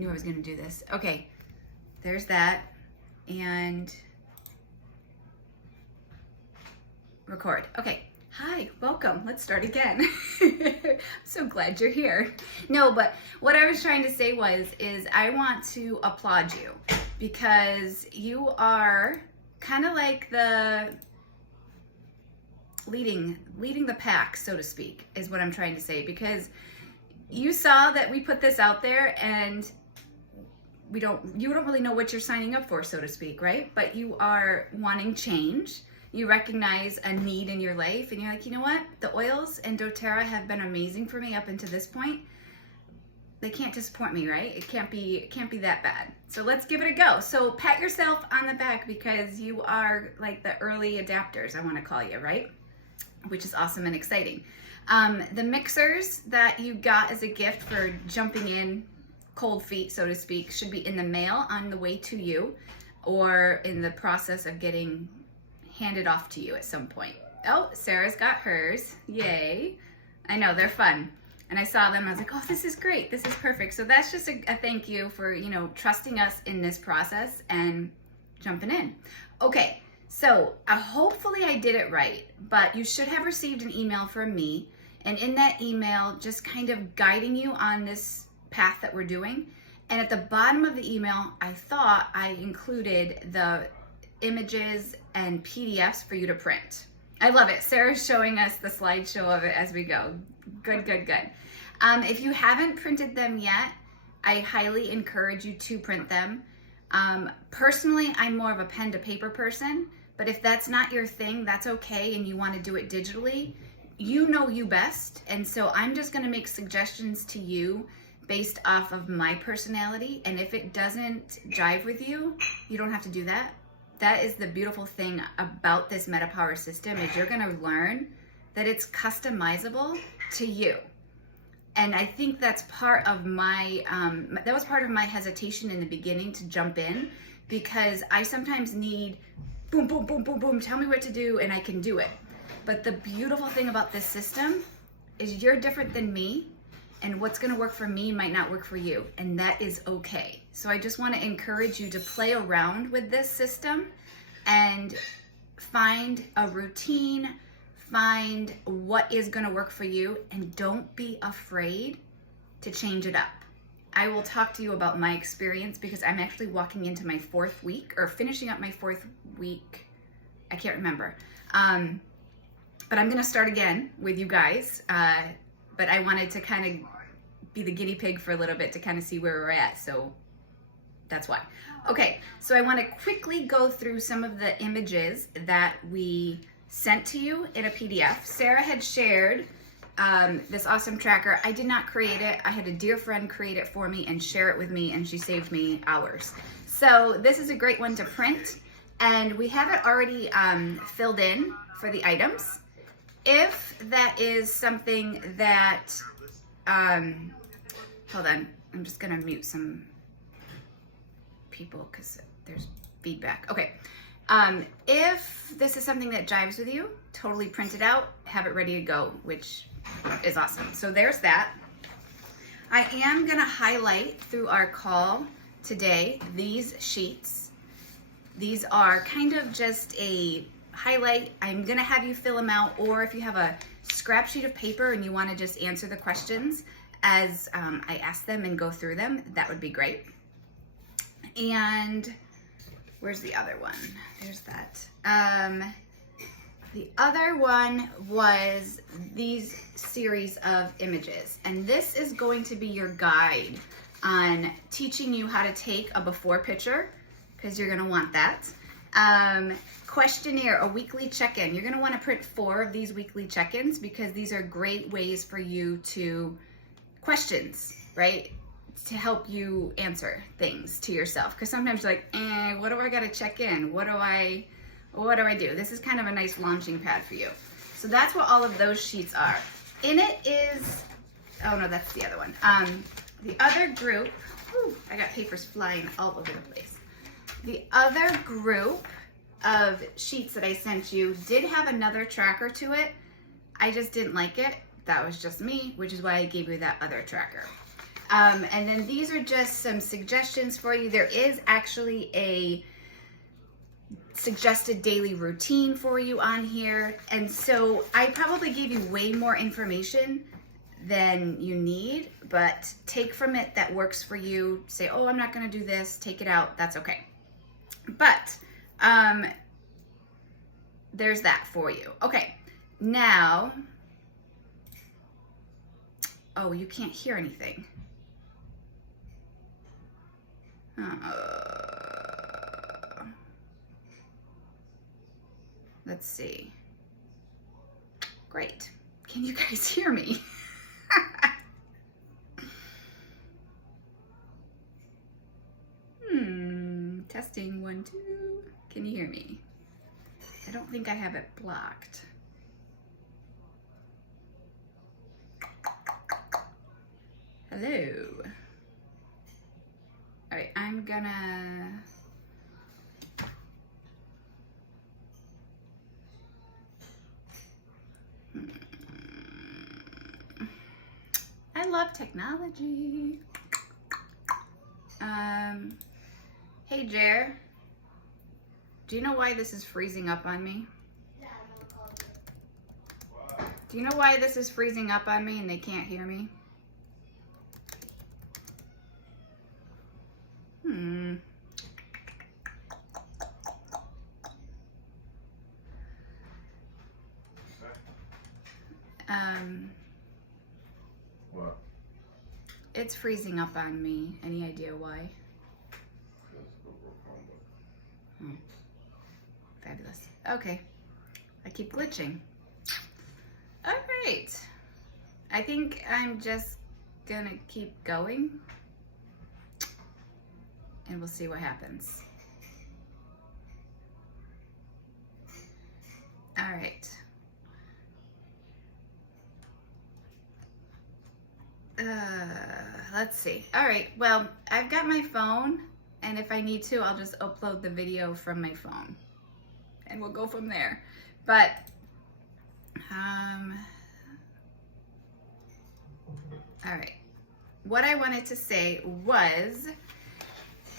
knew I was gonna do this. Okay, there's that, and record. Okay, hi, welcome. Let's start again. I'm so glad you're here. No, but what I was trying to say is I want to applaud you because you are kind of like the leading the pack, so to speak, is what I'm trying to say, because you saw that we put this out there and you don't really know what you're signing up for, so to speak, right? But you are wanting change. You recognize a need in your life and you're like, you know what? The oils and doTERRA have been amazing for me up until this point. They can't disappoint me, right? It can't be that bad. So let's give it a go. So pat yourself on the back because you are like the early adapters, I want to call you, right? Which is awesome and exciting. The mixers that you got as a gift for jumping in cold feet, so to speak, should be in the mail on the way to you or in the process of getting handed off to you at some point. Oh, Sarah's got hers. Yay. I know, they're fun. And I saw them, I was like, oh, this is great. This is perfect. So that's just a thank you for, trusting us in this process and jumping in. Okay, so hopefully I did it right, but you should have received an email from me. And in that email, just kind of guiding you on this path that we're doing. And at the bottom of the email, I thought I included the images and PDFs for you to print. I love it. Sarah's showing us the slideshow of it as we go. Good, good, good. If you haven't printed them yet, I highly encourage you to print them. Personally, I'm more of a pen to paper person, but if that's not your thing, that's okay, and you want to do it digitally, you know you best. And so I'm just going to make suggestions to you based off of my personality. And if it doesn't jive with you, you don't have to do that. That is the beautiful thing about this MetaPWR system, is you're going to learn that it's customizable to you. And I think that's part of my, that was part of my hesitation in the beginning to jump in, because I sometimes need boom, boom, boom, boom, boom, tell me what to do and I can do it. But the beautiful thing about this system is you're different than me, and what's gonna work for me might not work for you, and that is okay. So I just wanna encourage you to play around with this system and find a routine, find what is gonna work for you, and don't be afraid to change it up. I will talk to you about my experience because I'm actually walking into my 4th week, or finishing up my 4th week. I can't remember. But I'm gonna start again with you guys. But I wanted to kind of be the guinea pig for a little bit to kind of see where we're at. So that's why. Okay, so I wanna quickly go through some of the images that we sent to you in a PDF. Sarah had shared this awesome tracker. I did not create it. I had a dear friend create it for me and share it with me, and she saved me hours. So this is a great one to print, and we have it already filled in for the items. If that is something that, hold on, I'm just gonna mute some people because there's feedback. Okay, if this is something that jives with you, totally print it out, have it ready to go, which is awesome. So there's that. I am gonna highlight through our call today these sheets. These are kind of just a highlight. I'm gonna have you fill them out, or if you have a scrap sheet of paper and you wanna just answer the questions as I ask them and go through them, that would be great. And where's the other one? There's that. The other one was these series of images, and this is going to be your guide on teaching you how to take a before picture, because you're gonna want that. Questionnaire, a weekly check-in. You're gonna wanna print 4 of these weekly check-ins because these are great ways for you to, questions, right? To help you answer things to yourself. Because sometimes you're like, what do I gotta check in? What do I do? This is kind of a nice launching pad for you. So that's what all of those sheets are. In it is, oh no, that's the other one. The other group, whew, I got papers flying all over the place. The other group of sheets that I sent you did have another tracker to it. I just didn't like it. That was just me, which is why I gave you that other tracker. And then these are just some suggestions for you. There is actually a suggested daily routine for you on here. And so I probably gave you way more information than you need, but take from it that works for you. Say, oh, I'm not going to do this. Take it out. That's okay. But there's that for you. Okay. Now, oh, you can't hear anything. Let's see. Great. Can you guys hear me? Testing 1, 2. Can you hear me? I don't think I have it blocked. Hello. All right, I'm gonna I love technology. Hey Jer, do you know why this is freezing up on me? Do you know why this is freezing up on me and they can't hear me? What? It's freezing up on me. Any idea why? Fabulous. Okay. I keep glitching. All right. I think I'm just gonna keep going and we'll see what happens. All right. Let's see. All right, well, I've got my phone, and if I need to, I'll just upload the video from my phone, and we'll go from there. But, all right. What I wanted to say was,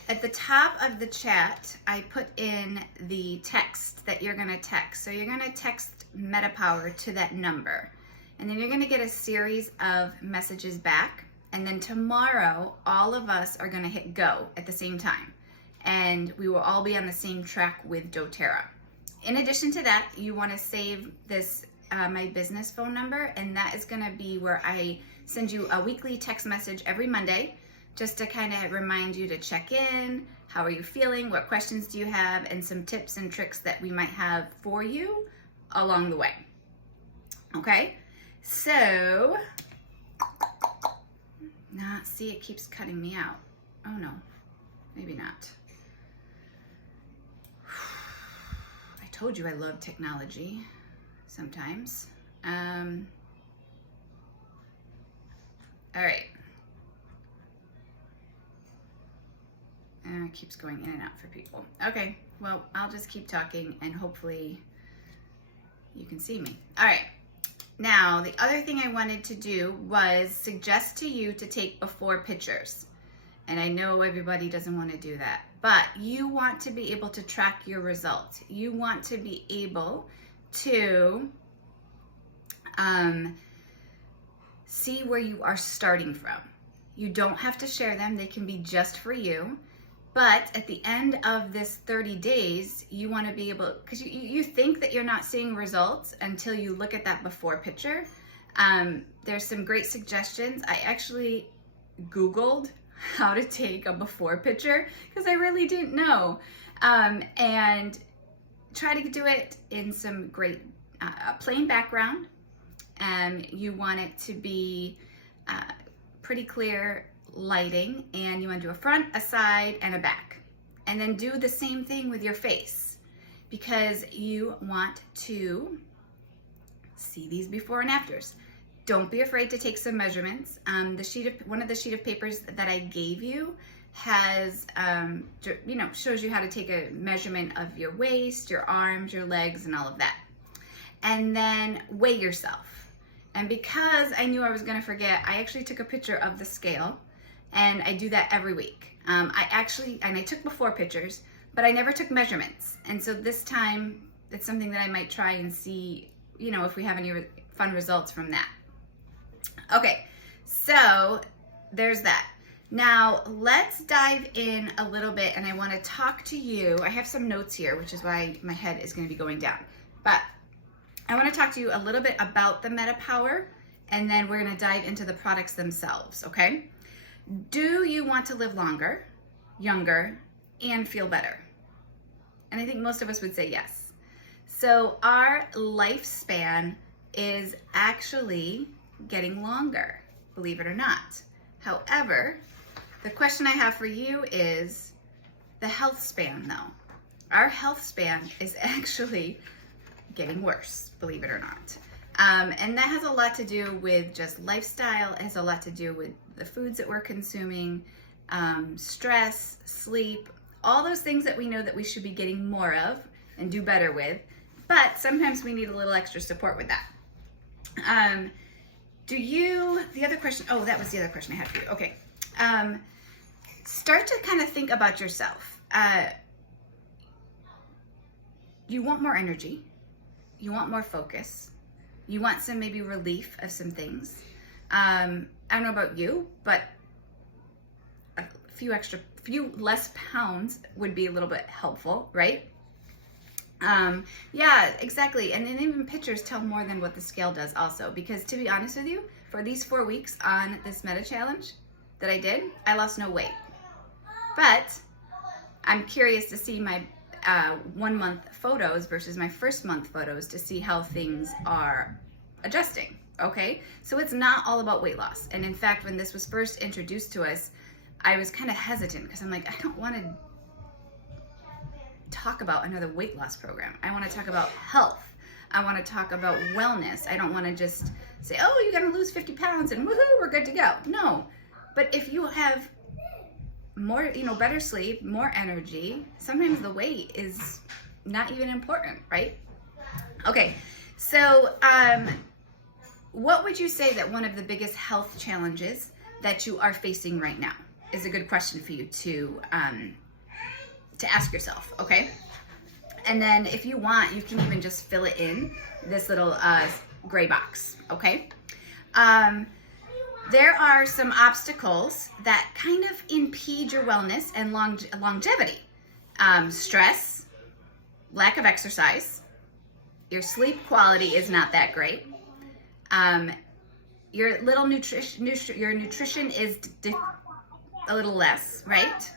at the top of the chat, I put in the text that you're gonna text. So you're gonna text MetaPWR to that number. And then you're gonna get a series of messages back. And then tomorrow, all of us are gonna hit go at the same time. And we will all be on the same track with doTERRA. In addition to that, you wanna save this, my business phone number, and that is gonna be where I send you a weekly text message every Monday, just to kind of remind you to check in, how are you feeling, what questions do you have, and some tips and tricks that we might have for you along the way. Okay? So, see, it keeps cutting me out. Oh no, maybe not. I told you I love technology sometimes. All right. It keeps going in and out for people. Okay, well, I'll just keep talking and hopefully you can see me. All right. Now, the other thing I wanted to do was suggest to you to take before pictures. And I know everybody doesn't want to do that, but you want to be able to track your results. You want to be able to see where you are starting from. You don't have to share them. They can be just for you. But at the end of this 30 days, you want to be able, because you think that you're not seeing results until you look at that before picture. There's some great suggestions. I actually Googled how to take a before picture because I really didn't know. And try to do it in some great plain background. You want it to be pretty clear lighting, and you want to do a front, a side, and a back. And then do the same thing with your face because you want to see these before and afters. Don't be afraid to take some measurements. One of the sheet of papers that I gave you has, shows you how to take a measurement of your waist, your arms, your legs, and all of that. And then weigh yourself. And because I knew I was gonna forget, I actually took a picture of the scale. And I do that every week. I took before pictures, but I never took measurements. And so this time it's something that I might try and see, if we have any fun results from that. Okay, so there's that. Now let's dive in a little bit, and I want to talk to you. I have some notes here, which is why my head is going to be going down. But I want to talk to you a little bit about the MetaPWR, and then we're going to dive into the products themselves, okay? Do you want to live longer, younger, and feel better? And I think most of us would say yes. So our lifespan is actually getting longer, believe it or not. However, the question I have for you is the health span, though. Our health span is actually getting worse, believe it or not. And that has a lot to do with just lifestyle. It has a lot to do with the foods that we're consuming, stress, sleep, all those things that we know that we should be getting more of and do better with. But sometimes we need a little extra support with that. The other question, that was the other question I had for you. Okay. Start to kind of think about yourself. You want more energy. You want more focus. You want some maybe relief of some things. I don't know about you, but a few less pounds would be a little bit helpful, right? Yeah, exactly. And then even pictures tell more than what the scale does also, because to be honest with you, for these 4 weeks on this Meta Challenge that I did, I lost no weight. But I'm curious to see my 1 month photos versus my first month photos to see how things are adjusting, okay? So it's not all about weight loss. And in fact, when this was first introduced to us, I was kind of hesitant because I'm like, I don't want to talk about another weight loss program. I want to talk about health. I want to talk about wellness. I don't want to just say, oh, you're going to lose 50 pounds and woohoo, we're good to go. No, but if you have more, better sleep, more energy, sometimes the weight is not even important, right? Okay, so what would you say that one of the biggest health challenges that you are facing right now is a good question for you to ask yourself, okay? And then if you want, you can even just fill it in this little gray box, okay? There are some obstacles that kind of impede your wellness and longevity. Stress, lack of exercise, your sleep quality is not that great. Your nutrition is a little less, right?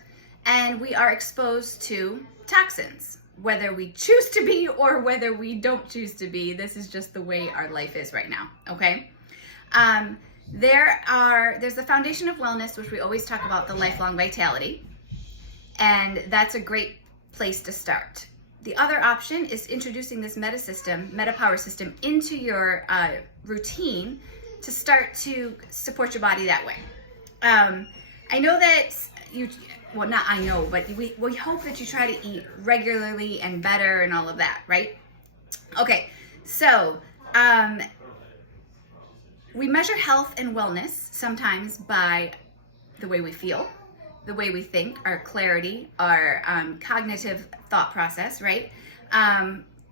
And we are exposed to toxins, whether we choose to be or whether we don't choose to be. This is just the way our life is right now, okay? There's the foundation of wellness, which we always talk about, the lifelong vitality, and that's a great place to start. The other option is introducing this MetaPWR system into your routine to start to support your body that way. I know that not I know, but we hope that you try to eat regularly and better and all of that, right? Okay, so we measure health and wellness sometimes by the way we feel, the way we think, our clarity, our cognitive thought process, right?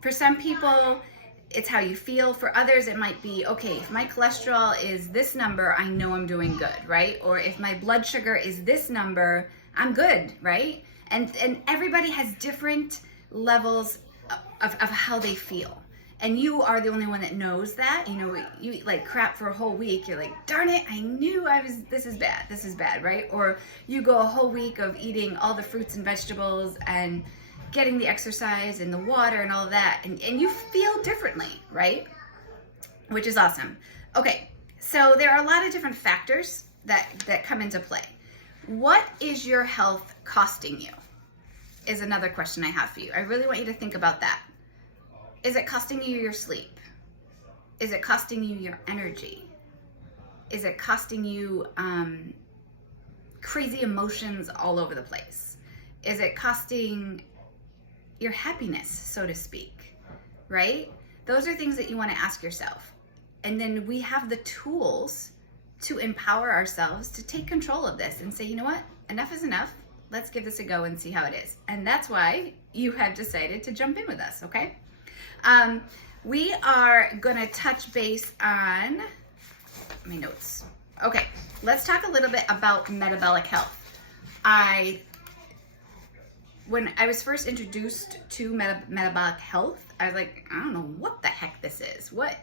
For some people, it's how you feel. For others, it might be, okay, if my cholesterol is this number, I know I'm doing good, right? Or if my blood sugar is this number, I'm good, right? And everybody has different levels of how they feel. And you are the only one that knows that. You eat like crap for a whole week. You're like, darn it, I knew this is bad, right? Or you go a whole week of eating all the fruits and vegetables and getting the exercise and the water and all of that. And you feel differently, right? Which is awesome. Okay, so there are a lot of different factors that come into play. What is your health costing you? Is another question I have for you. I really want you to think about that. Is it costing you your sleep? Is it costing you your energy? Is it costing you crazy emotions all over the place? Is it costing your happiness, so to speak, right? Those are things that you want to ask yourself. And then we have the tools to empower ourselves to take control of this and say, you know what, enough is enough. Let's give this a go and see how it is. And that's why you have decided to jump in with us, okay? We are gonna touch base on my notes. Okay, let's talk a little bit about metabolic health. When I was first introduced to metabolic health, I was like, I don't know what the heck this is. What?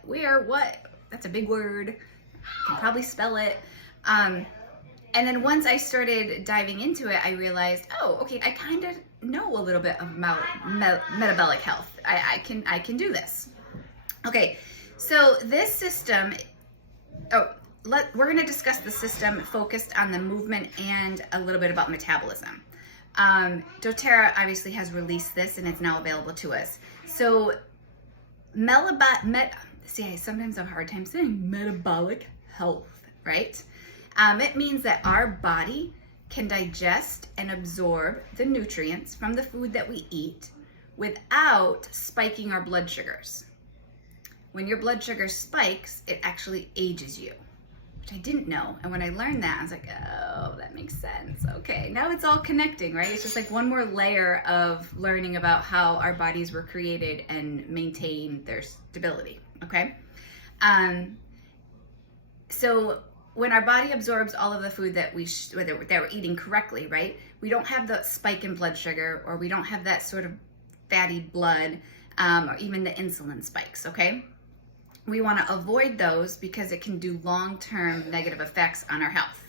That's a big word. I can probably spell it. And then once I started diving into it, I realized, oh, okay, I kind of know a little bit about metabolic health. I can do this. Okay, so this system, we're going to discuss the system focused on the movement and a little bit about metabolism. doTERRA obviously has released this and it's now available to us. So I sometimes have a hard time saying metabolic health, right? It means that our body can digest and absorb the nutrients from the food that we eat without spiking our blood sugars. When your blood sugar spikes, it actually ages you, which I didn't know. And when I learned that, I was like, oh, that makes sense. Okay, now it's all connecting, right? It's just like one more layer of learning about how our bodies were created and maintain their stability, okay? So when our body absorbs all of the food that that we're eating correctly, right? We don't have the spike in blood sugar, or we don't have that sort of fatty blood, or even the insulin spikes, okay? We want to avoid those because it can do long-term negative effects on our health.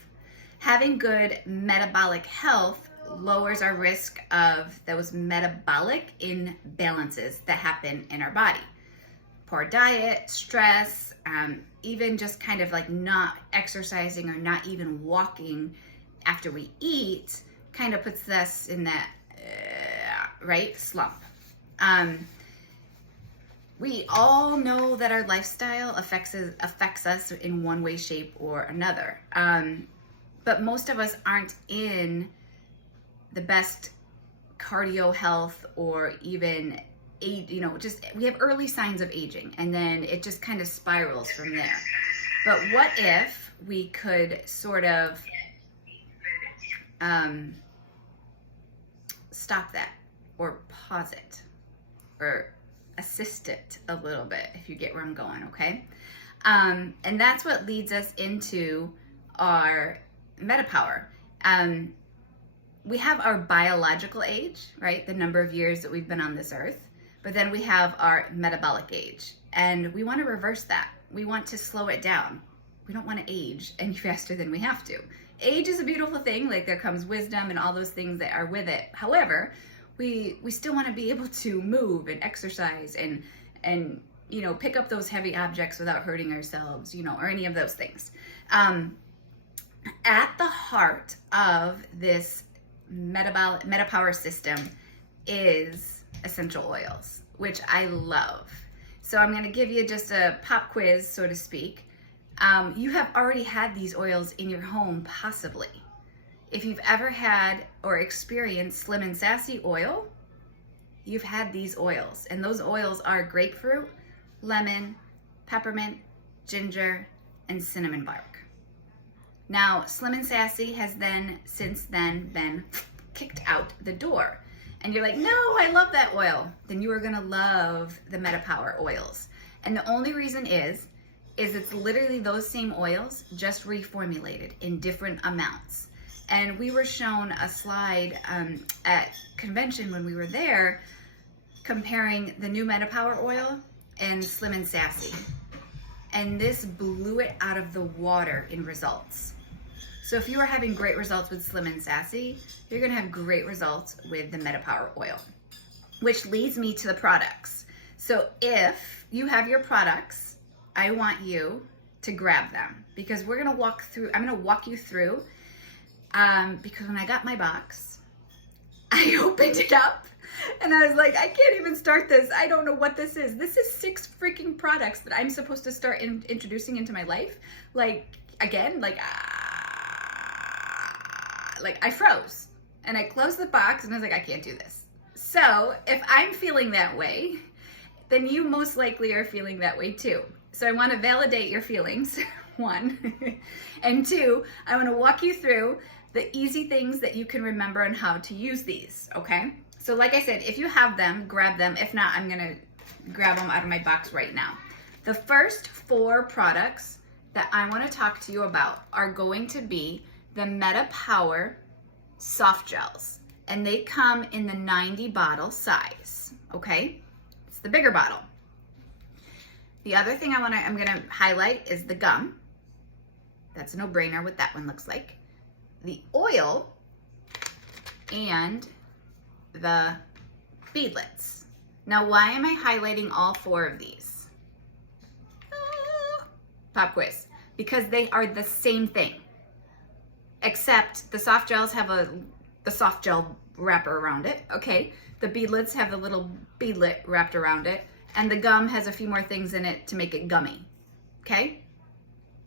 Having good metabolic health lowers our risk of those metabolic imbalances that happen in our body. Poor diet, stress, even just kind of like not exercising or not even walking after we eat kind of puts us in that, slump. We all know that our lifestyle affects us in one way, shape, or another. But most of us aren't in the best cardio health, or even we have early signs of aging, and then it just kind of spirals from there. But what if we could sort of stop that, or pause it, or assist it a little bit, if you get where I'm going, okay? And that's what leads us into our MetaPWR. We have our biological age, right? The number of years that we've been on this earth. But then we have our metabolic age, and we want to reverse that. We want to slow it down. We don't want to age any faster than we have to. Age is a beautiful thing, like there comes wisdom and all those things that are with it. However, we still want to be able to move and exercise and pick up those heavy objects without hurting ourselves, or any of those things. At the heart of this MetaPWR system is essential oils, which I love. So I'm going to give you just a pop quiz, so to speak. You have already had these oils in your home, possibly. If you've ever had or experienced Slim and Sassy oil, you've had these oils. And those oils are grapefruit, lemon, peppermint, ginger, and cinnamon bark. Now, Slim and Sassy has since then been kicked out the door. And you're like, no, I love that oil. Then you are gonna love the MetaPWR oils. And the only reason is it's literally those same oils, just reformulated in different amounts. And we were shown a slide at convention when we were there, comparing the new MetaPWR oil and Slim and Sassy. And this blew it out of the water in results. So if you are having great results with Slim and Sassy, you're gonna have great results with the MetaPWR oil, which leads me to the products. So if you have your products, I want you to grab them, because I'm gonna walk you through, because when I got my box, I opened it up and I was like, I can't even start this. I don't know what this is. This is 6 freaking products that I'm supposed to start introducing into my life. I froze and I closed the box and I was like, I can't do this. So if I'm feeling that way, then you most likely are feeling that way too. So I want to validate your feelings one. And two, I want to walk you through the easy things that you can remember and how to use these, okay? So like I said, if you have them, grab them. If not, I'm gonna grab them out of my box right now. The first 4 products that I want to talk to you about are going to be the MetaPWR soft gels, and they come in the 90 bottle size, okay? It's the bigger bottle. The other thing I'm gonna highlight is the gum. That's a no-brainer what that one looks like. The oil and the beadlets. Now, why am I highlighting all 4 of these? Pop quiz. Because they are the same thing, except the soft gels have the soft gel wrapper around it, okay? The beadlets have the little beadlet wrapped around it, and the gum has a few more things in it to make it gummy, okay?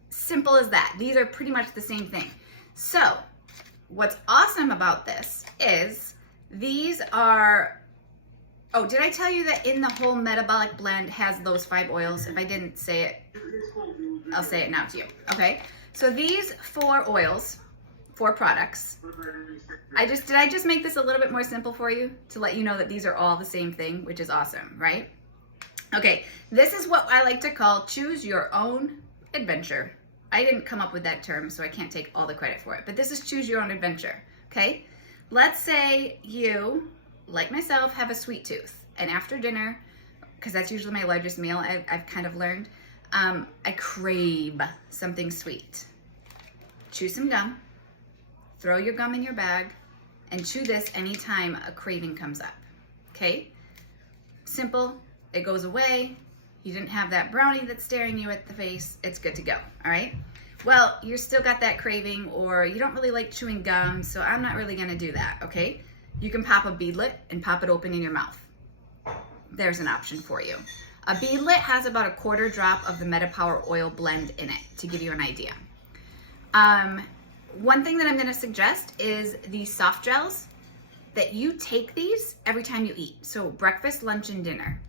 Simple as that. These are pretty much the same thing. So, what's awesome about this is these are, oh, did I tell you that in the whole metabolic blend has those 5 oils? If I didn't say it, I'll say it now to you, okay? So these 4 oils, 4 products, did I just make this a little bit more simple for you to let you know that these are all the same thing, which is awesome, right? Okay, this is what I like to call choose your own adventure. I didn't come up with that term, so I can't take all the credit for it, but this is choose your own adventure, okay? Let's say you, like myself, have a sweet tooth, and after dinner, because that's usually my largest meal, I've kind of learned, I crave something sweet. Chew some gum, throw your gum in your bag, and chew this anytime a craving comes up, okay? Simple, it goes away, you didn't have that brownie that's staring you at the face, it's good to go, all right? Well, you still got that craving, or you don't really like chewing gum, so I'm not really gonna do that, okay? You can pop a beadlet and pop it open in your mouth. There's an option for you. A beadlet has about a 1/4 drop of the MetaPWR oil blend in it, to give you an idea. One thing that I'm gonna suggest is these soft gels, that you take these every time you eat. So breakfast, lunch, and dinner.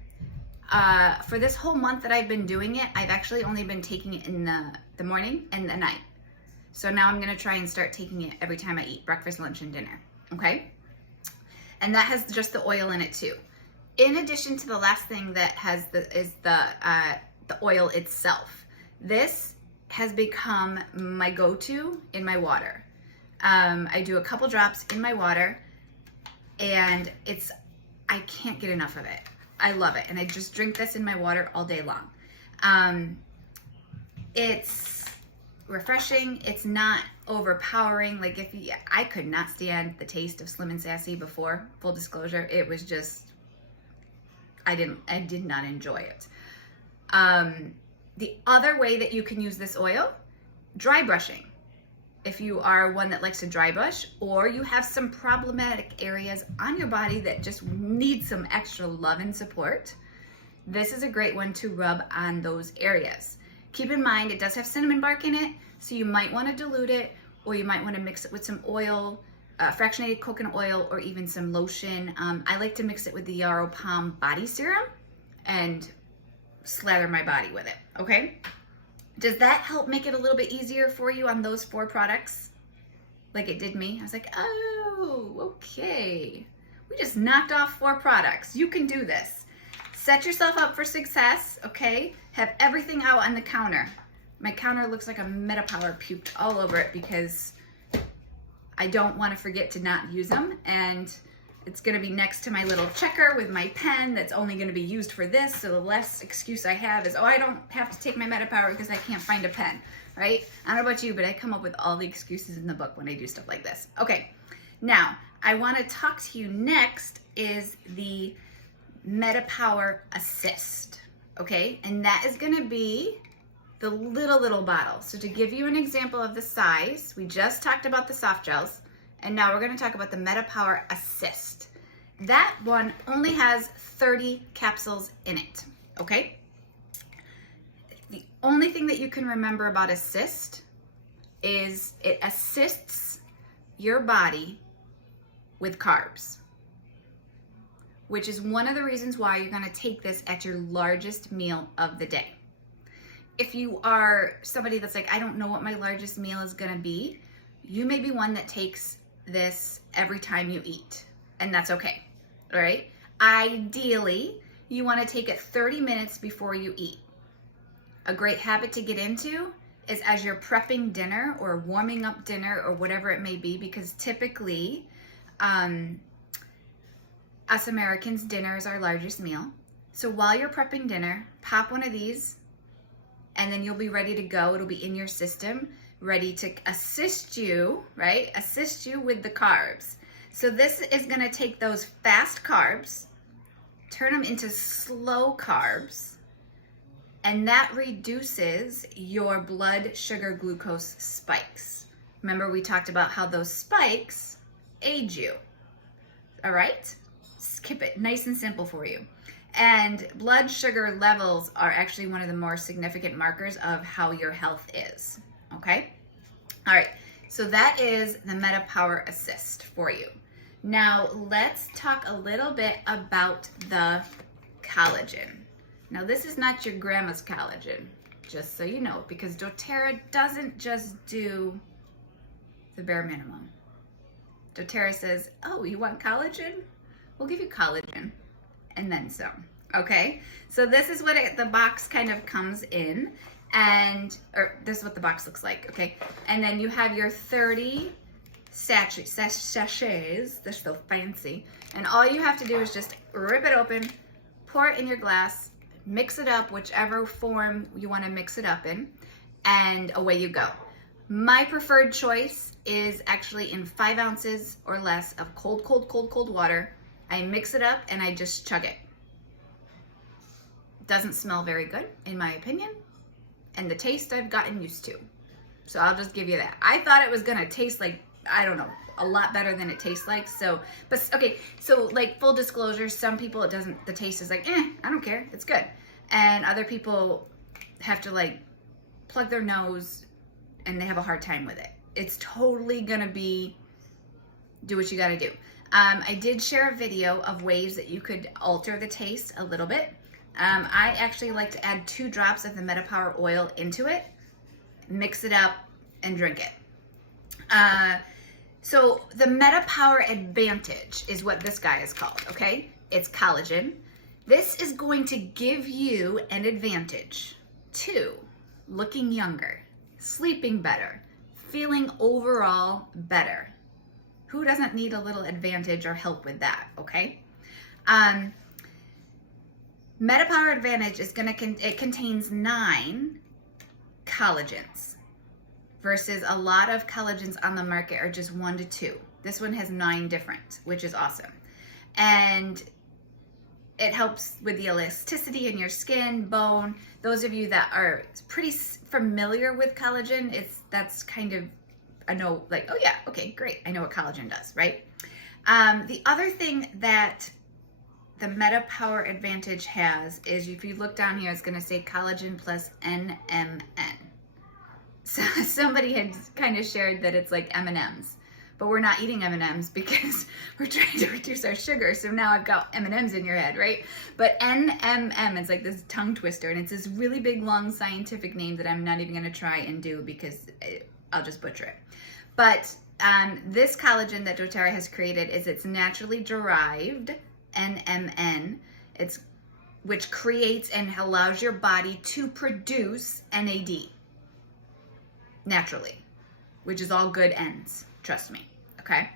For this whole month that I've been doing it, I've actually only been taking it in the morning and the night. So now I'm gonna try and start taking it every time I eat, breakfast, lunch, and dinner, okay? And that has just the oil in it too. In addition to the last thing that has the oil itself, this has become my go-to in my water. I do a couple drops in my water, and I can't get enough of it. I love it, and I just drink this in my water all day long. It's refreshing. It's not overpowering. Like I could not stand the taste of Slim and Sassy before. Full disclosure, it was just I did not enjoy it. The other way that you can use this oil, dry brushing. If you are one that likes to dry brush, or you have some problematic areas on your body that just need some extra love and support, this is a great one to rub on those areas. Keep in mind, it does have cinnamon bark in it, so you might want to dilute it, or you might want to mix it with some oil, fractionated coconut oil, or even some lotion. I like to mix it with the Yarrow Palm body serum and slather my body with it, okay? Does that help make it a little bit easier for you on those 4 products? Like it did me? I was like, oh, okay. We just knocked off 4 products. You can do this. Set yourself up for success, okay? Have everything out on the counter. My counter looks like a MetaPWR puked all over it because I don't want to forget to not use them, and it's going to be next to my little checker with my pen that's only going to be used for this, so the less excuse I have is, oh, I don't have to take my MetaPWR because I can't find a pen, right? I don't know about you, but I come up with all the excuses in the book when I do stuff like this. Okay, now, I want to talk to you next is the MetaPWR Assist, okay? And that is going to be the little bottle. So to give you an example of the size, we just talked about the soft gels, and now we're going to talk about the MetaPWR Assist. That one only has 30 capsules in it, okay? The only thing that you can remember about Assist is it assists your body with carbs, which is one of the reasons why you're going to take this at your largest meal of the day. if you are somebody that's like, I don't know what my largest meal is gonna be, you may be one that takes this every time you eat, and that's okay, all right? Ideally, you wanna take it 30 minutes before you eat. A great habit to get into is as you're prepping dinner or warming up dinner or whatever it may be, because typically, us Americans, dinner is our largest meal. So while you're prepping dinner, pop one of these, and then you'll be ready to go. It'll be in your system, ready to assist you, right? Assist you with the carbs. So this is gonna take those fast carbs, turn them into slow carbs, and that reduces your blood sugar glucose spikes. Remember, we talked about how those spikes age you, all right? Skip it, nice and simple for you. And blood sugar levels are actually one of the more significant markers of how your health is, okay? All right, so that is the MetaPWR Assist for you. Now, let's talk a little bit about the collagen. Now, this is not your grandma's collagen, just so you know, because doTERRA doesn't just do the bare minimum. doTERRA says, oh, you want collagen? We'll give you collagen and then some, okay? So this is what the box kind of comes in, or this is what the box looks like, okay? And then you have your 30 sachets, they're so fancy, and all you have to do is just rip it open, pour it in your glass, mix it up, whichever form you want to mix it up in, and away you go. My preferred choice is actually in 5 ounces or less of cold water. I mix it up and I just chug it. Doesn't smell very good, in my opinion, and the taste I've gotten used to. So I'll just give you that. I thought it was gonna taste like, I don't know, a lot better than it tastes like. So, but okay, so like full disclosure, some people it doesn't, the taste is like, I don't care, it's good. And other people have to like plug their nose and they have a hard time with it. It's totally gonna be, do what you gotta do. I did share a video of ways that you could alter the taste a little bit. I actually like to add 2 drops of the MetaPWR oil into it, mix it up, and drink it. So the MetaPWR Advantage is what this guy is called, okay? It's collagen. This is going to give you an advantage to looking younger, sleeping better, feeling overall better. Who doesn't need a little advantage or help with that, okay? MetaPWR Advantage is it contains 9 collagens versus a lot of collagens on the market are just 1 to 2. This one has 9 different, which is awesome. And it helps with the elasticity in your skin, bone. Those of you that are pretty familiar with collagen, that's kind of, I know, like, oh yeah, okay, great. I know what collagen does, right? The other thing that the MetaPWR Advantage has is, if you look down here, it's gonna say collagen plus NMN. So somebody had kind of shared that it's like M&Ms, but we're not eating M&Ms because we're trying to reduce our sugar. So now I've got M&Ms in your head, right? But NMM is like this tongue twister, and it's this really big, long scientific name that I'm not even gonna try and do because I'll just butcher it. But this collagen that doTERRA has created it's naturally derived NMN, which creates and allows your body to produce NAD naturally, which is all good ends, trust me, okay?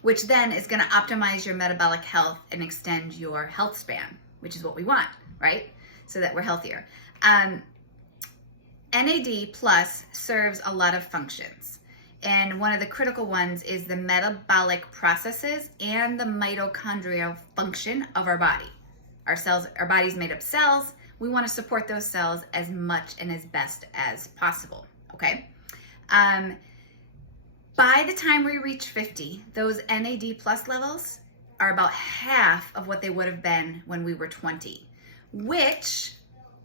Which then is gonna optimize your metabolic health and extend your health span, which is what we want, right? So that we're healthier. NAD plus serves a lot of functions. And one of the critical ones is the metabolic processes and the mitochondrial function of our body. Our cells, our body's made up of cells. We want to support those cells as much and as best as possible, okay? By the time we reach 50, those NAD plus levels are about half of what they would have been when we were 20, which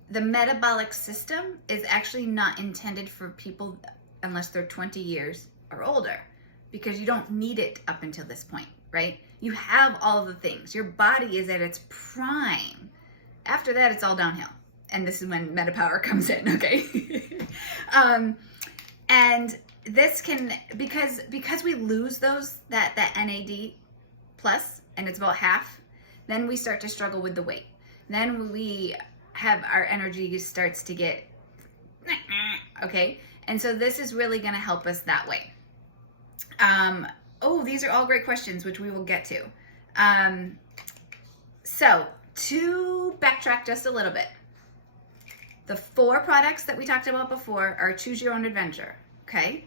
the metabolic system is actually not intended for people unless they're 20 years or older, because you don't need it up until this point, right? You have all of the things. Your body is at its prime. After that, it's all downhill, And this is when MetaPWR comes in, okay? And this can, because we lose that NAD plus, and it's about half, then we start to struggle with the weight. Then we have our energy starts to get, okay? And so this is really gonna help us that way. Oh, these are all great questions, which we will get to. So to backtrack just a little bit, the 4 products that we talked about before are Choose Your Own Adventure, okay?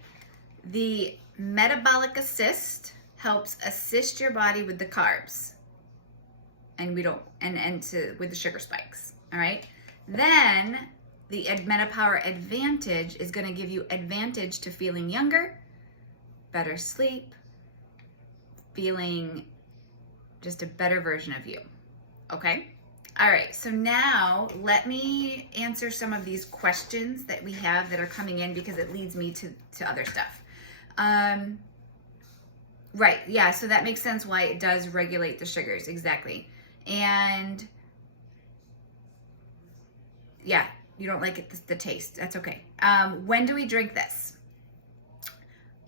The Metabolic Assist helps assist your body with the carbs, and with the sugar spikes, all right? Then the MetaPWR Advantage is gonna give you advantage to feeling younger, better sleep, feeling just a better version of you, okay? All right, so now let me answer some of these questions that we have that are coming in, because it leads me to other stuff. Right, yeah, so that makes sense why it does regulate the sugars, exactly. And yeah, you don't like the taste, that's okay. When do we drink this?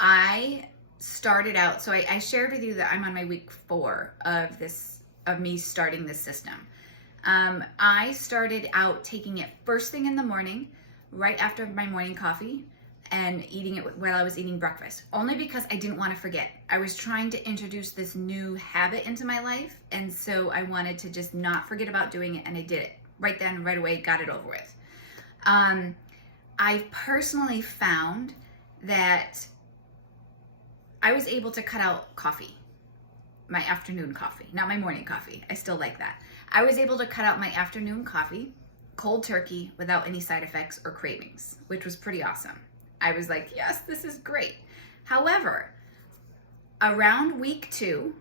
I started out, so I shared with you that I'm on my week 4 of me starting this system. I started out taking it first thing in the morning, right after my morning coffee, and eating it while I was eating breakfast, only because I didn't want to forget. I was trying to introduce this new habit into my life, and so I wanted to just not forget about doing it, and I did it right then, right away, got it over with. I've personally found that I was able to cut out coffee, my afternoon coffee, not my morning coffee. I still like that. I was able to cut out my afternoon coffee, cold turkey, without any side effects or cravings, which was pretty awesome. I was like, yes, this is great. However, around week 2,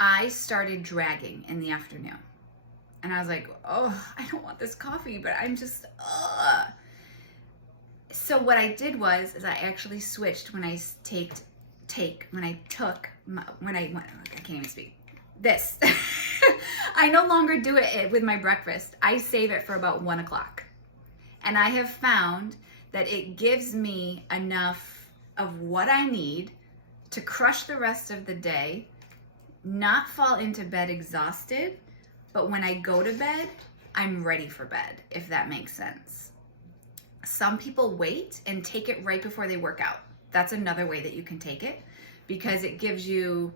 I started dragging in the afternoon. And I was like, oh, I don't want this coffee, but I'm just, ugh. So what I did was I actually switched when I can't even speak. This. I no longer do it with my breakfast. I save it for about 1 o'clock. And I have found that it gives me enough of what I need to crush the rest of the day, not fall into bed exhausted, but when I go to bed, I'm ready for bed, if that makes sense. Some people wait and take it right before they work out. That's another way that you can take it, because it gives you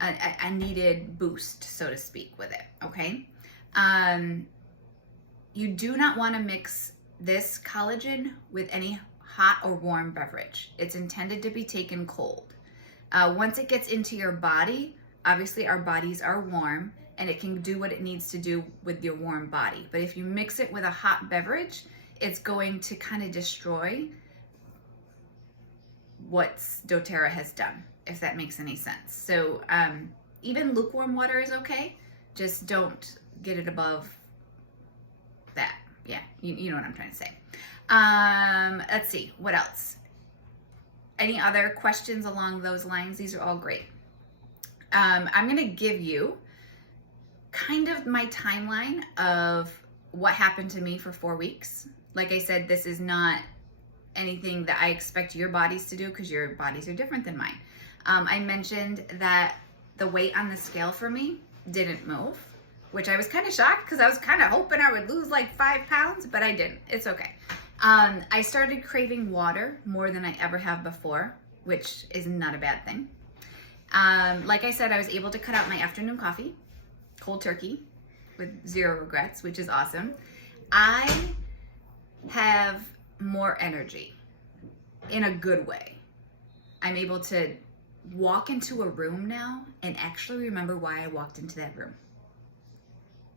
a needed boost, so to speak, with it, okay? You do not want to mix this collagen with any hot or warm beverage. It's intended to be taken cold. Once it gets into your body, obviously our bodies are warm, and it can do what it needs to do with your warm body. But if you mix it with a hot beverage, it's going to kind of destroy what doTERRA has done, if that makes any sense. So even lukewarm water is okay. Just don't get it above that. Yeah, you know what I'm trying to say. Let's see, what else? Any other questions along those lines? These are all great. I'm gonna give you kind of my timeline of what happened to me for 4 weeks. Like I said, this is not anything that I expect your bodies to do, because your bodies are different than mine. I mentioned that the weight on the scale for me didn't move, which I was kind of shocked, because I was kind of hoping I would lose like 5 pounds, but I didn't. It's okay. I started craving water more than I ever have before, which is not a bad thing. Like I said, I was able to cut out my afternoon coffee, cold turkey, with 0 regrets, which is awesome. I have more energy in a good way. I'm able to walk into a room now and actually remember why I walked into that room.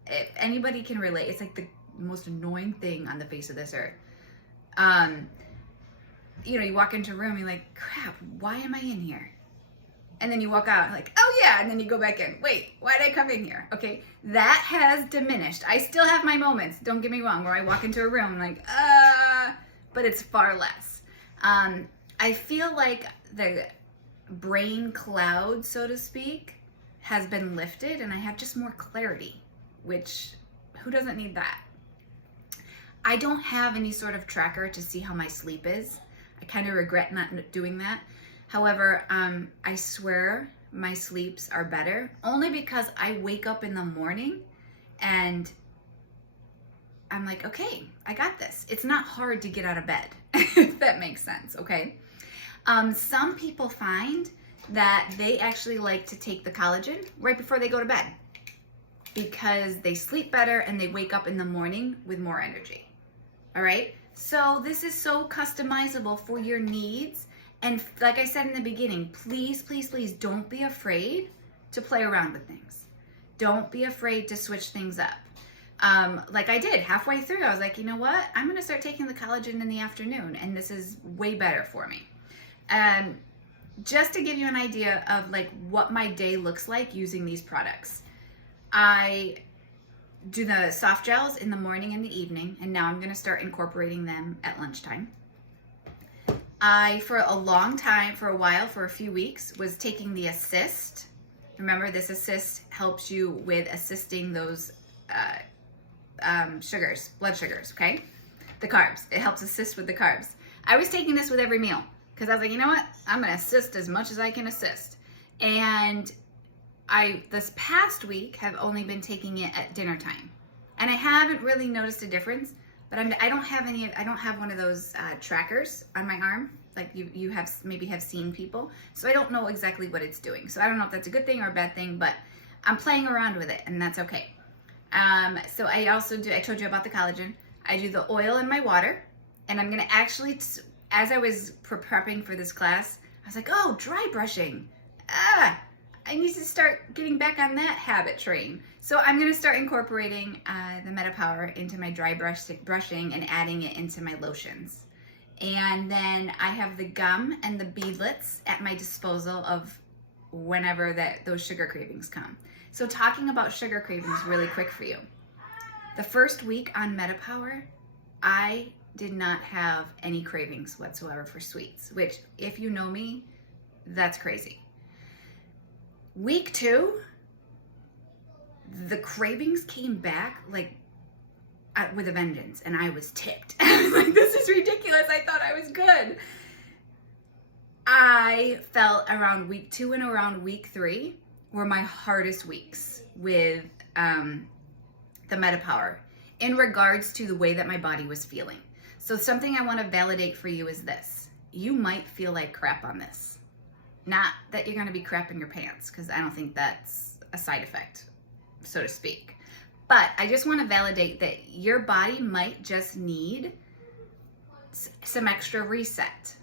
If anybody can relate, it's like the most annoying thing on the face of this earth. You know, you walk into a room, you're like, crap, why am I in here? And then you walk out like, oh yeah, and then you go back in. Wait, why did I come in here? Okay, that has diminished. I still have my moments, don't get me wrong, where I walk into a room like, but it's far less. I feel like the brain cloud, so to speak, has been lifted, and I have just more clarity, which, who doesn't need that? I don't have any sort of tracker to see how my sleep is. I kind of regret not doing that. However, I swear my sleeps are better only because I wake up in the morning and I'm like, okay, I got this. It's not hard to get out of bed, if that makes sense, okay? Some people find that they actually like to take the collagen right before they go to bed because they sleep better and they wake up in the morning with more energy, all right? So this is so customizable for your needs. And like I said in the beginning, please, please, please don't be afraid to play around with things. Don't be afraid to switch things up. Like I did halfway through, I was like, you know what? I'm going to start taking the collagen in the afternoon, and this is way better for me. Just to give you an idea of like what my day looks like using these products. I do the soft gels in the morning and the evening, and now I'm going to start incorporating them at lunchtime. I, for a long time, for a while, for a few weeks, was taking the Assist. Remember, this Assist helps you with assisting those sugars, blood sugars, okay? The carbs. It helps assist with the carbs. I was taking this with every meal because I was like, you know what? I'm going to assist as much as I can assist. And this past week, have only been taking it at dinner time. And I haven't really noticed a difference, but I don't have one of those trackers on my arm like you have maybe have seen people. So I don't know exactly what it's doing. So I don't know if that's a good thing or a bad thing, but I'm playing around with it and that's okay. So I also I told you about the collagen. I do the oil in my water, and I'm gonna actually, as I was prepping for this class, I was like, oh, dry brushing. I need to start getting back on that habit train. So I'm gonna start incorporating the MetaPWR into my dry brushing and adding it into my lotions. And then I have the gum and the beadlets at my disposal of whenever those sugar cravings come. So talking about sugar cravings really quick for you. The first week on MetaPWR, I did not have any cravings whatsoever for sweets, which if you know me, that's crazy. Week 2, the cravings came back like with a vengeance, and I was ticked. I was like, this is ridiculous. I thought I was good. I felt around week 2 and around week 3 were my hardest weeks with the MetaPWR in regards to the way that my body was feeling. So something I want to validate for you is this. You might feel like crap on this. Not that you're going to be crapping your pants, because I don't think that's a side effect, so to speak. But I just want to validate that your body might just need some extra reset.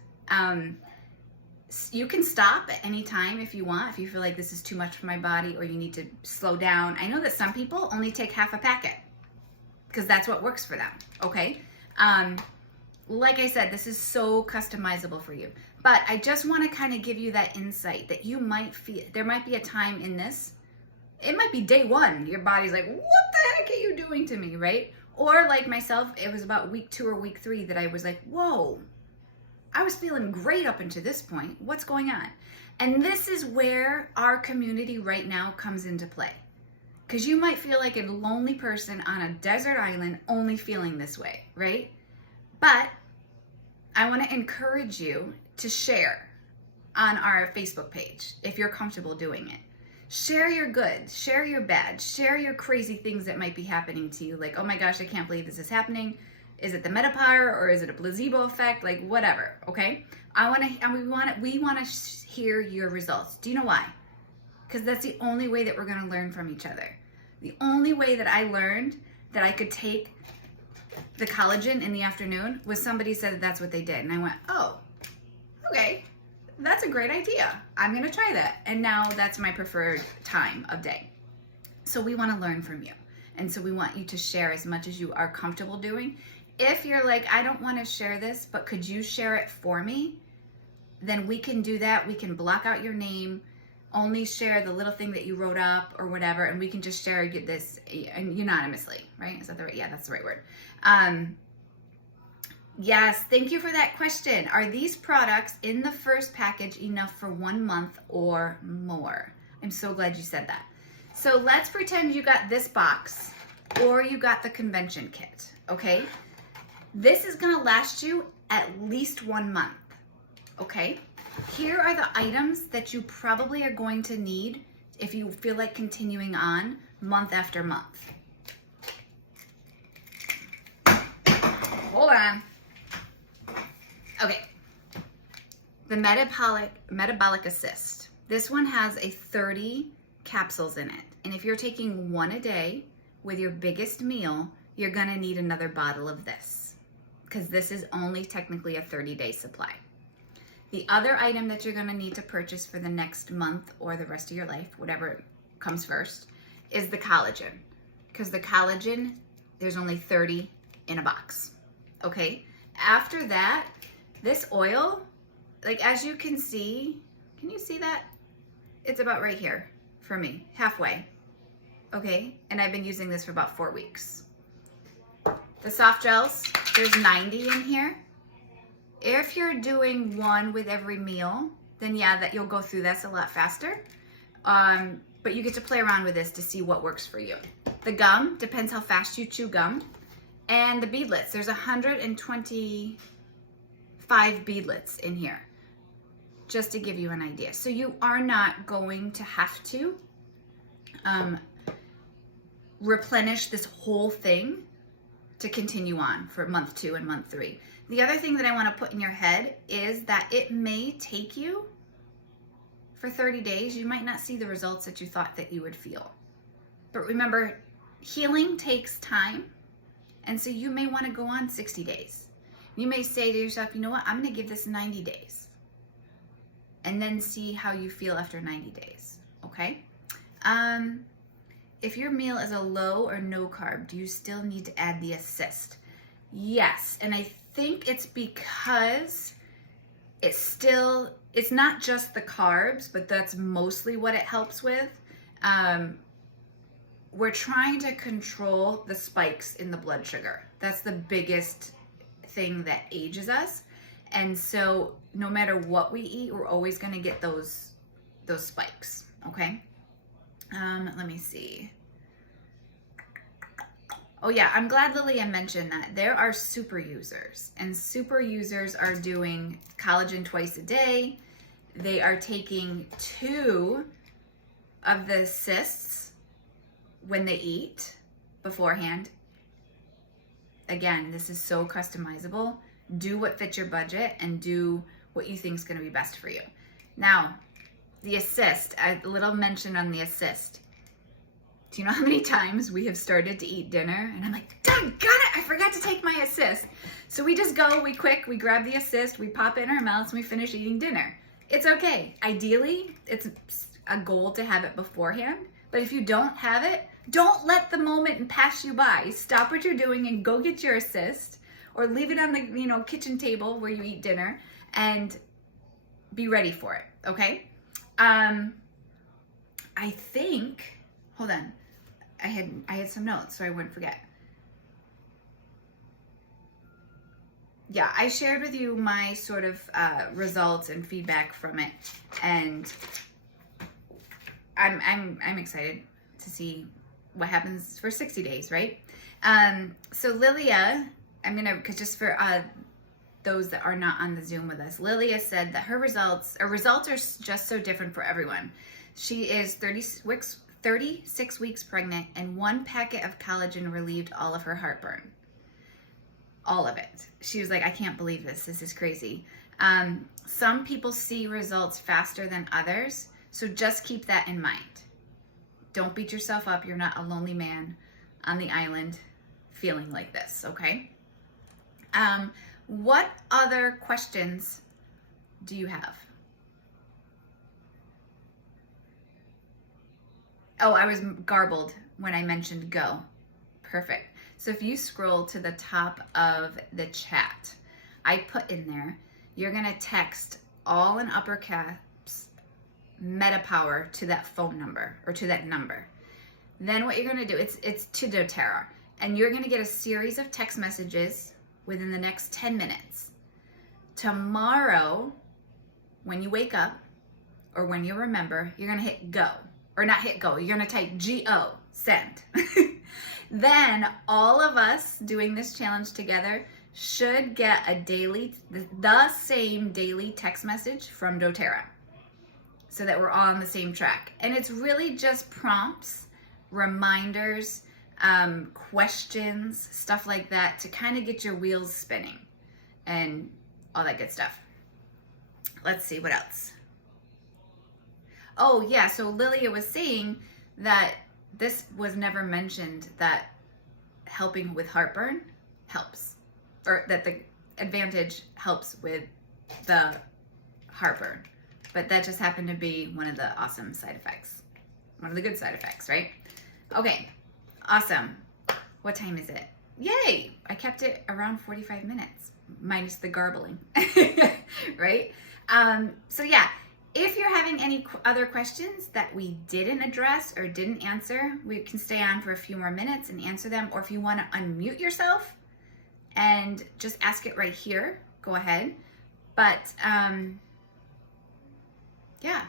You can stop at any time if you want, if you feel like this is too much for my body or you need to slow down. I know that some people only take half a packet because that's what works for them, okay? Like I said, this is so customizable for you. But I just want to kind of give you that insight that you might feel, there might be a time in this, it might be day 1, your body's like, what the heck are you doing to me, right? Or like myself, it was about week 2 or week 3 that I was like, whoa, I was feeling great up until this point. What's going on? And this is where our community right now comes into play. Because you might feel like a lonely person on a desert island only feeling this way, right? But I want to encourage you to share on our Facebook page if you're comfortable doing it. Share your good, share your bad, share your crazy things that might be happening to you. Like, oh my gosh, I can't believe this is happening. Is it the MetaPWR or is it a placebo effect? Like whatever, okay? We want to hear your results. Do you know why? Because that's the only way that we're going to learn from each other. The only way that I learned that I could take the collagen in the afternoon was somebody said that that's what they did. And I went, oh, okay. That's a great idea. I'm going to try that. And now that's my preferred time of day. So we want to learn from you. And so we want you to share as much as you are comfortable doing. If you're like, I don't want to share this, but could you share it for me? Then we can do that. We can block out your name, only share the little thing that you wrote up or whatever, and we can just share this anonymously, right? Is that the right? Yeah, that's the right word. Yes, thank you for that question. Are these products in the first package enough for 1 month or more? I'm so glad you said that. So let's pretend you got this box or you got the convention kit, okay? This is gonna last you at least 1 month, okay? Here are the items that you probably are going to need if you feel like continuing on month after month. Hold on. Okay. The Metabolic Assist. This one has a 30 capsules in it. And if you're taking one a day with your biggest meal, you're gonna need another bottle of this, because this is only technically a 30-day supply. The other item that you're gonna need to purchase for the next month or the rest of your life, whatever comes first, is the collagen. Because the collagen, there's only 30 in a box, okay? After that, this oil, like as you can see, can you see that? It's about right here for me, halfway, okay? And I've been using this for about 4 weeks. The soft gels, there's 90 in here. If you're doing one with every meal, then yeah, that you'll go through this a lot faster. But you get to play around with this to see what works for you. The gum, depends how fast you chew gum. And the beadlets, there's 125 beadlets in here, just to give you an idea. So you are not going to have to replenish this whole thing to continue on for month 2 and month 3. The other thing that I want to put in your head is that it may take you for 30 days. You might not see the results that you thought that you would feel. But remember, healing takes time. And so you may want to go on 60 days. You may say to yourself, you know what, I'm going to give this 90 days. And then see how you feel after 90 days, okay? If your meal is a low or no carb, do you still need to add the assist? Yes, and I think it's because it's not just the carbs, but that's mostly what it helps with. We're trying to control the spikes in the blood sugar. That's the biggest thing that ages us. And so no matter what we eat, we're always gonna get those spikes, okay? Let me see. Oh yeah, I'm glad Lilia mentioned that. There are super users, and super users are doing collagen twice a day. They are taking 2 of the assists when they eat beforehand. Again, this is so customizable. Do what fits your budget and do what you think is gonna be best for you. Now, the assist, a little mention on the assist. Do you know how many times we have started to eat dinner and I'm like, dang, got it, I forgot to take my assist. So we just go, we grab the assist, we pop it in our mouths, and we finish eating dinner. It's okay. Ideally, it's a goal to have it beforehand, but if you don't have it, don't let the moment pass you by. Stop what you're doing and go get your assist, or leave it on the kitchen table where you eat dinner and be ready for it, okay? I think, hold on. I had some notes so I wouldn't forget. Yeah, I shared with you my sort of results and feedback from it, and I'm excited to see what happens for 60 days, right? So Lilia, because just for those that are not on the Zoom with us, Lilia said that her results are just so different for everyone. She is 36 weeks pregnant, and 1 packet of collagen relieved all of her heartburn. All of it. She was like, I can't believe this. This is crazy. Some people see results faster than others, so just keep that in mind. Don't beat yourself up. You're not a lonely man on the island feeling like this, okay? What other questions do you have? Oh, I was garbled when I mentioned go. Perfect. So if you scroll to the top of the chat, I put in there, you're gonna text all in upper caps MetaPWR to that phone number, or to that number. Then what you're gonna do, it's to doTERRA, and you're gonna get a series of text messages within the next 10 minutes. Tomorrow, when you wake up, or when you remember, you're gonna hit go. Or not hit go, you're gonna type G-O, send. Then all of us doing this challenge together, should get a daily, the same daily text message from doTERRA, so that we're all on the same track. And it's really just prompts, reminders, questions, stuff like that to kind of get your wheels spinning and all that good stuff. Let's see what else. Oh yeah, so Lilia was saying that this was never mentioned, that helping with heartburn helps, or that the Advantage helps with the heartburn. But that just happened to be one of the awesome side effects. One of the good side effects, right? Okay, awesome. What time is it? Yay! I kept it around 45 minutes, minus the garbling, right? So yeah, if you're having any other questions that we didn't address or didn't answer, we can stay on for a few more minutes and answer them. Or if you want to unmute yourself and just ask it right here, go ahead. But yeah,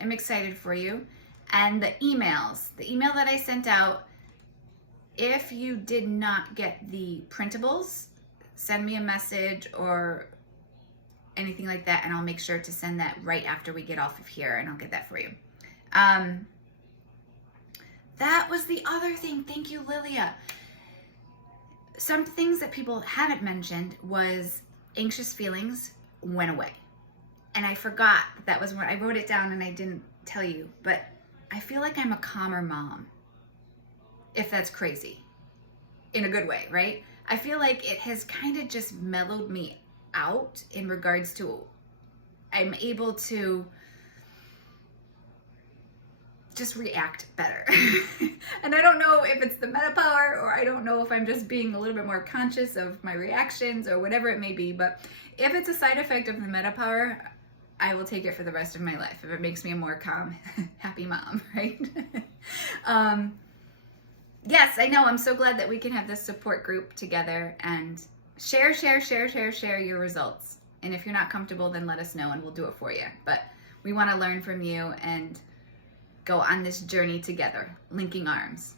I'm excited for you. And the email that I sent out, if you did not get the printables, send me a message or anything like that, and I'll make sure to send that right after we get off of here, and I'll get that for you. That was the other thing. Thank you, Lilia. Some things that people haven't mentioned was anxious feelings went away. And I forgot that was when I wrote it down and I didn't tell you, but I feel like I'm a calmer mom, if that's crazy, in a good way, right? I feel like it has kind of just mellowed me out in regards to I'm able to just react better. And I don't know if it's the MetaPWR, or I don't know if I'm just being a little bit more conscious of my reactions or whatever it may be, but if it's a side effect of the MetaPWR, I will take it for the rest of my life if it makes me a more calm, happy mom, right? Yes, I know. I'm so glad that we can have this support group together and share your results. And if you're not comfortable, then let us know and we'll do it for you. But we want to learn from you and go on this journey together, linking arms.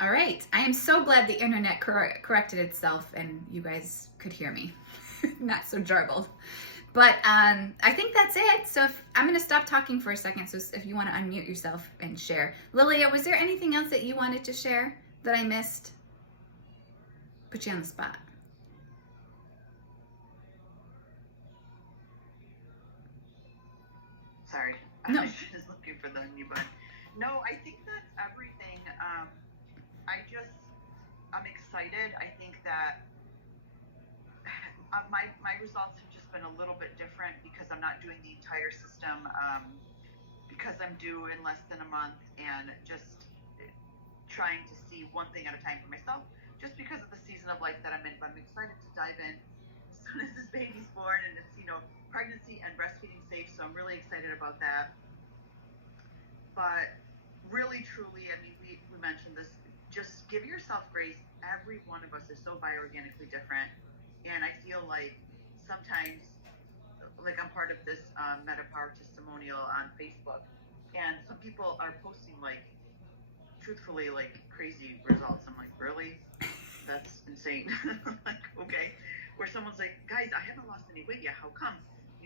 All right. I am so glad the internet corrected itself and you guys could hear me. Not so jarbled. But I think that's it. So I'm going to stop talking for a second. So if you want to unmute yourself and share. Lilia, was there anything else that you wanted to share that I missed? Put you on the spot. Sorry. No. I was just looking for the unmute button. No, I think that's everything. I'm excited. I think that my results have just been a little bit different because I'm not doing the entire system, because I'm due in less than a month, and just trying to see one thing at a time for myself, just because of the season of life that I'm in. But I'm excited to dive in as soon as this baby's born, and it's, pregnancy and breastfeeding safe. So I'm really excited about that. But really, truly, I mean, we mentioned this, just give yourself grace. Every one of us is so bioorganically different. And I feel like sometimes, like, I'm part of this MetaPWR testimonial on Facebook, and some people are posting, like, truthfully, like, crazy results. I'm like, really? That's insane. Like, okay. Where someone's like, guys, I haven't lost any weight yet. How come?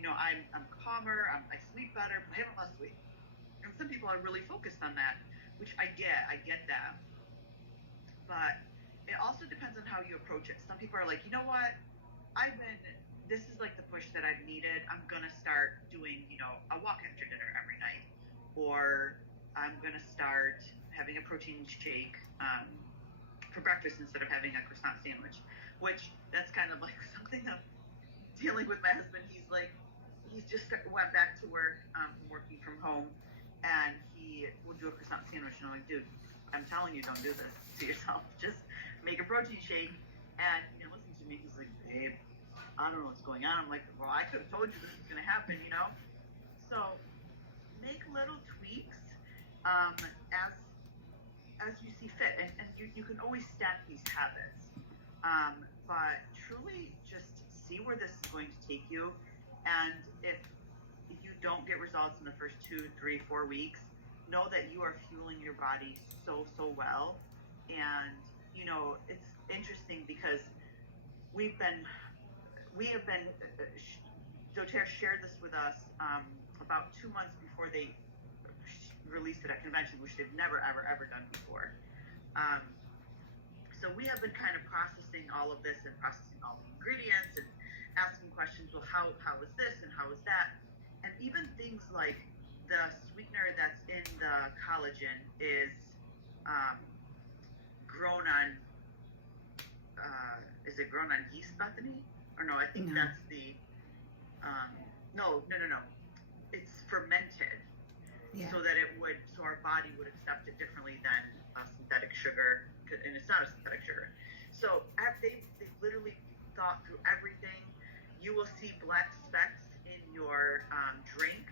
I'm calmer. I sleep better, but I haven't lost weight. And some people are really focused on that, which I get that. But it also depends on how you approach it. Some people are like, you know what? This is like the push that I've needed. I'm going to start doing, a walk after dinner every night. Or I'm going to start having a protein shake for breakfast instead of having a croissant sandwich, which that's kind of like something I'm dealing with my husband. He's just went back to work from working from home, and he will do a croissant sandwich. And I'm like, dude, I'm telling you, don't do this to yourself. Just make a protein shake. And listen to me. He's like, babe, I don't know what's going on. I'm like, well, I could have told you this was going to happen, So make little tweaks as you see fit. And you can always stack these habits. But truly just see where this is going to take you. And if you don't get results in the first 2, 3, 4 weeks, know that you are fueling your body so well. And, it's interesting because we have been, doTERRA shared this with us about 2 months before they released it at convention, which they've never, ever done before. So we have been kind of processing all of this and processing all the ingredients and asking questions, well, how is this and how is that? And even things like the sweetener that's in the collagen is grown on, is it grown on yeast, Bethany? Or no, I think No. that's the, no. It's fermented. Yeah. So that so our body would accept it differently than a synthetic sugar, and it's not a synthetic sugar. So they've literally thought through everything. You will see black specks in your drink.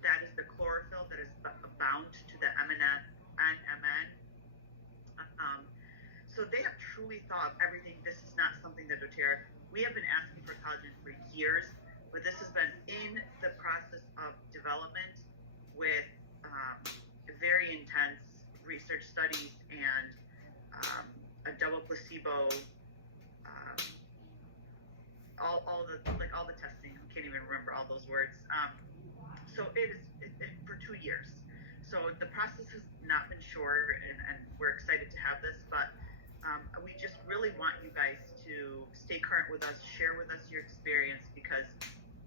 That is the chlorophyll that is bound to the MN. So they have truly thought of everything. This is not something that doTERRA, we have been asking for collagen for years, but this has been in the process of development with very intense research studies and a double placebo, all the testing. I can't even remember all those words. So it for 2 years. So the process has not been short, and we're excited to have this, but we just really want you guys to stay current with us, share with us your experience, because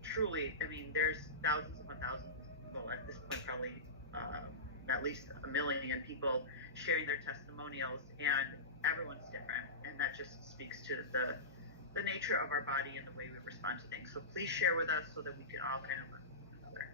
truly, I mean, there's thousands upon thousands, well, at this point, probably at least 1 million people sharing their testimonials, and everyone's different, and that just speaks to the nature of our body and the way we respond to things. So please share with us so that we can all kind of learn from one another.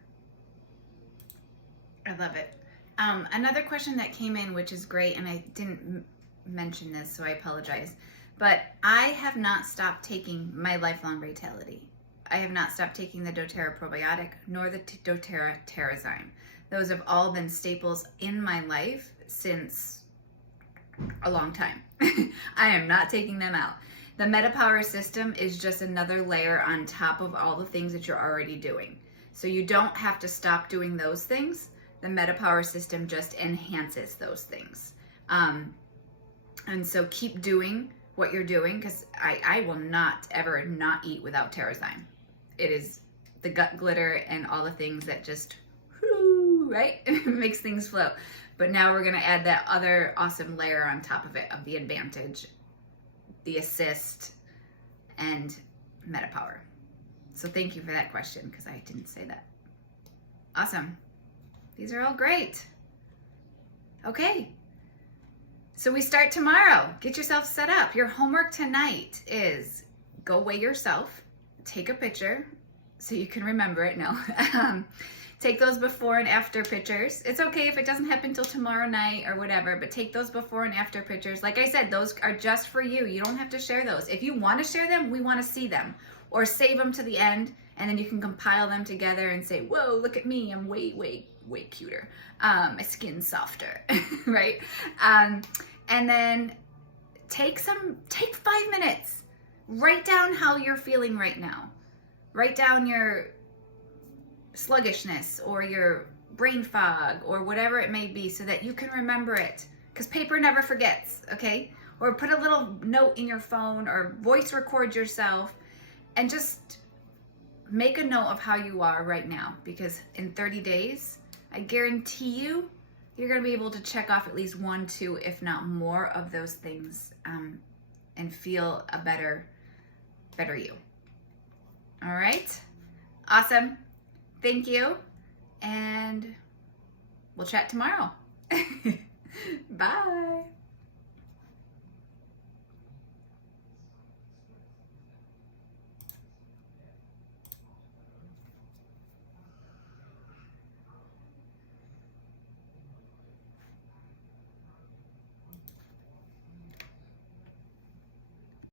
I love it. Another question that came in, which is great, and I didn't mention this, so I apologize, but I have not stopped taking my Lifelong Vitality. I have not stopped taking the doTERRA probiotic nor the doTERRA Terrazyme. Those have all been staples in my life since a long time. I am not taking them out. The MetaPWR system is just another layer on top of all the things that you're already doing. So you don't have to stop doing those things. The MetaPWR system just enhances those things. And so keep doing what you're doing, because I will not ever not eat without Terrazyme. It is the gut glitter and all the things that just, right, makes things flow. But now we're going to add that other awesome layer on top of it, of the advantage, the assist, and MetaPWR. So thank you for that question, because I didn't say that. Awesome. These are all great. Okay. So we start tomorrow. Get yourself set up. Your homework tonight is go weigh yourself, take a picture so you can remember it. No. Take those before and after pictures. It's okay if it doesn't happen until tomorrow night or whatever, but take those before and after pictures. Like I said, those are just for you. You don't have to share those. If you want to share them, we want to see them. Or save them to the end, and then you can compile them together and say, whoa, look at me. I'm way, way, way cuter. My skin's softer, right? And then take 5 minutes. Write down how you're feeling right now. Write down your sluggishness or your brain fog or whatever it may be, so that you can remember it, because paper never forgets, okay? Or put a little note in your phone or voice record yourself and just make a note of how you are right now, because in 30 days, I guarantee you, you're going to be able to check off at least 1, 2, if not more of those things, and feel a better you. All right? Awesome. Thank you. And we'll chat tomorrow. Bye.